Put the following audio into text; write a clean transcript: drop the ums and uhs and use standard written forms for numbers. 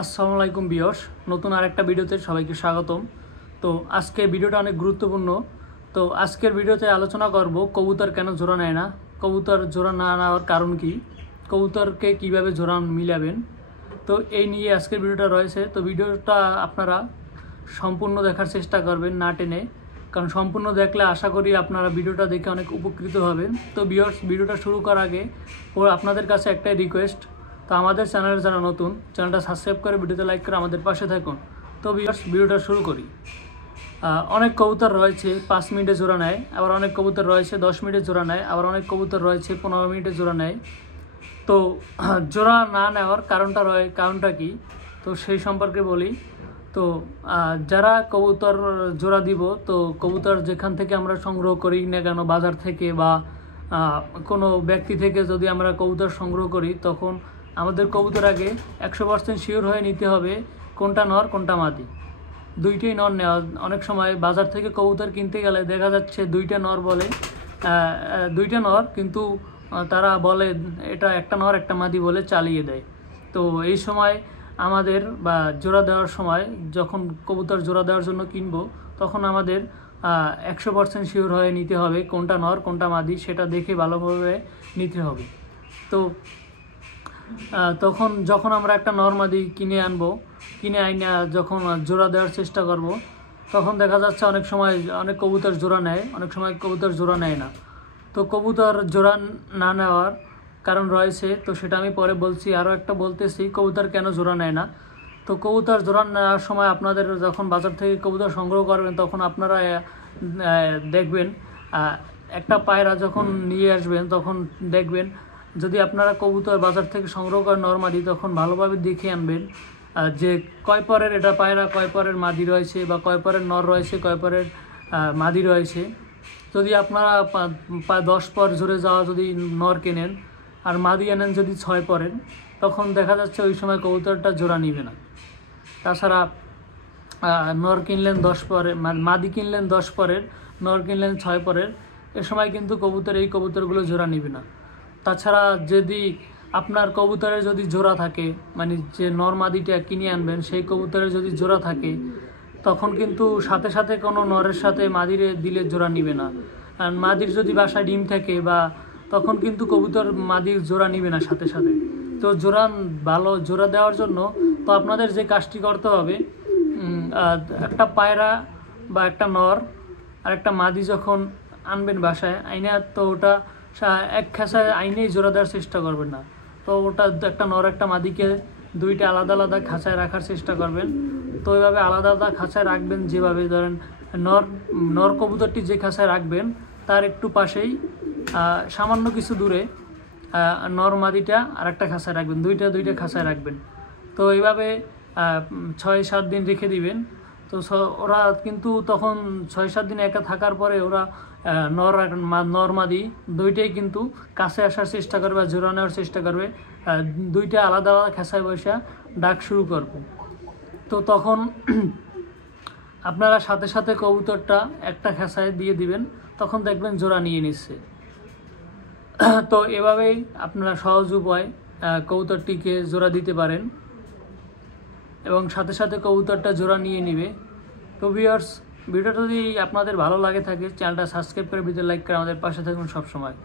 আসসালামু আলাইকুম ভিউয়ার্স, নতুন আরেকটা ভিডিওতে সবাইকে স্বাগতম। তো আজকে ভিডিওটা অনেক গুরুত্বপূর্ণ। তো আজকের ভিডিওতে আলোচনা করব কবুতর কেন জোড়া নেয় না, কবুতর জোড়া না নেওয়ার কারণ কি, কবুতরকে কিভাবে জোড়া মিলাবেন। তো এই নিয়ে আজকের ভিডিওটা রয়েছে। তো ভিডিওটা আপনারা সম্পূর্ণ দেখার চেষ্টা করবেন, না টেনে, কারণ সম্পূর্ণ দেখলে আশা করি আপনারা ভিডিওটা দেখে অনেক উপকৃত হবেন। তো ভিউয়ার্স, ভিডিওটা শুরু করার আগে আপনাদের কাছে একটাই রিকোয়েস্ট, তো আমাদের চ্যানেলে যারা নতুন, চ্যানেলটা সাবস্ক্রাইব করে ভিডিওতে লাইক করে আমাদের পাশে থাকুন। তো ভিউয়ার্স, ভিডিওটা শুরু করি। অনেক কবুতর রয়েছে 5 মিনিটে জোড়া নেয়, আবার অনেক কবুতর রয়েছে 10 মিনিটে জোড়া নেয়, আবার অনেক কবুতর রয়েছে 15 মিনিটে জোড়া নেয়। তো জোড়া না নেওয়ার কারণটা কি, তো সেই সম্পর্কে বলি। তো যারা কবুতর জোড়া দিব, তো কবুতর যেখান থেকে আমরা সংগ্রহ করি না কেন, বাজার থেকে বা কোনো ব্যক্তি থেকে যদি আমরা কবুতর সংগ্রহ করি, তখন আমাদের কবুতর আগে 100% শিওর হয়ে নিতে হবে কোনটা নর কোনটা মাদি। দুইটাই নর নেওয়া। অনেক সময় বাজার থেকে কবুতর কিনতে গেলে দেখা যাচ্ছে দুইটা নর বলে, দুইটা নর, কিন্তু তারা বলে এটা একটা নর একটা মাদি বলে চালিয়ে দেয়। তো এই সময় আমাদের বা জোড়া দেওয়ার সময়, যখন কবুতর জোড়া দেওয়ার জন্য কিনবো, তখন আমাদের 100% শিওর হয়ে নিতে হবে কোনটা নর কোনটা মাদি, সেটা দেখে ভালোভাবে নিতে হবে। তো যখন আমরা একটা নর মাদি কিনে আইনা যখন জোড়া দেওয়ার চেষ্টা করব, তখন দেখা যাচ্ছে অনেক সময় অনেক কবুতর জোড়া নেয়, অনেক সময় কবুতর জোড়া নেয় না। তো কবুতর জোড়া না নেওয়ার কারণ রয়েছে, তো সেটা আমি পরে বলছি। আরও একটা বলতেছি কবুতর কেন জোড়া নেয় না। তো কবুতর জোড়া নেওয়ার সময় আপনাদের যখন বাজার থেকে কবুতর সংগ্রহ করবেন, তখন আপনারা দেখবেন একটা পায়রা যখন নিয়ে আসবেন, তখন দেখবেন যদি আপনারা কবুতর বাজার থেকে সংগ্রহ করেন নরমাদি, তখন ভালোভাবে দেখে আনবেন যে কয় পরের এটা পায়রা, কয় পরের মাদি রয়েছে, বা কয় পরের নর রয়েছে, কয় পরের মাদি রয়েছে। যদি আপনারা 10 পর জোরে যাওয়া যদি নর কেনেন আর মাদি আনেন যদি 6 পরের, তখন দেখা যাচ্ছে ওই সময় কবুতরটা জোড়া নিবে না। তাছাড়া নর কিনলেন 10 পরের, মাদি কিনলেন 10 পরের, নর কিনলেন 6 পরের, এ সময় কিন্তু এই কবুতরগুলো জোড়া নিবে না। তাছাড়া যদি আপনার কবুতরের যদি জোড়া থাকে, মানে যে নর মাদিটা কিনে আনবেন সেই কবুতরের যদি জোড়া থাকে, তখন কিন্তু সাথে সাথে কোনো নরের সাথে মাদিরে দিলে জোড়া নিবে না। আর মাদির যদি বাসায় ডিম থাকে, বা তখন কিন্তু কবুতর মাদির জোড়া নিবে না সাথে সাথে। তো ভালো জোড়া দেওয়ার জন্য তো আপনাদের যে কাজটি করতে হবে, একটা পায়রা বা একটা নর আর একটা মাদি যখন আনবেন বাসায় আইনা, তো ওটা এক খাঁচায় আইনেই জোড়া দেওয়ার চেষ্টা করবেন না। তো ওটা একটা নর একটা মাদিকে দুইটা আলাদা আলাদা খাঁচায় রাখার চেষ্টা করবেন। তো ওইভাবে আলাদা আলাদা খাঁচায় রাখবেন, যেভাবে ধরেন নর কবুতরটি যে খাঁচায় রাখবেন তার একটু পাশেই সামান্য কিছু দূরে নর মাদিটা আর একটা খাঁচায় রাখবেন, দুইটা খাঁচায় রাখবেন। তো এইভাবে 6-7 দিন রেখে দিবেন। তো ওরা কিন্তু তখন 6-7 দিন একা থাকার পরে ওরা নর মাদি দুইটাই কিন্তু কাছে আসার চেষ্টা করবে, জোড়া নেওয়ার চেষ্টা করবে, দুইটা আলাদা আলাদা খাঁচায় বসে ডাক শুরু করবে। তো তখন আপনারা সাথে সাথে কবুতরটা একটা খাঁচায় দিয়ে দিবেন, তখন দেখবেন জোড়া নিয়ে নিচ্ছে। তো এভাবেই আপনারা সহজ উপায় কবুতরটিকে জোড়া দিতে পারেন, এবং সাথে সাথে কবুতরটা জোড়া নিয়ে নেবে। তো ভিউয়ার্স, ভিডিওটা যদি আপনাদের ভালো লাগে থাকে, চ্যানেলটা সাবস্ক্রাইব করে ভিডিও লাইক করে আমাদের পাশে থাকুন সবসময়।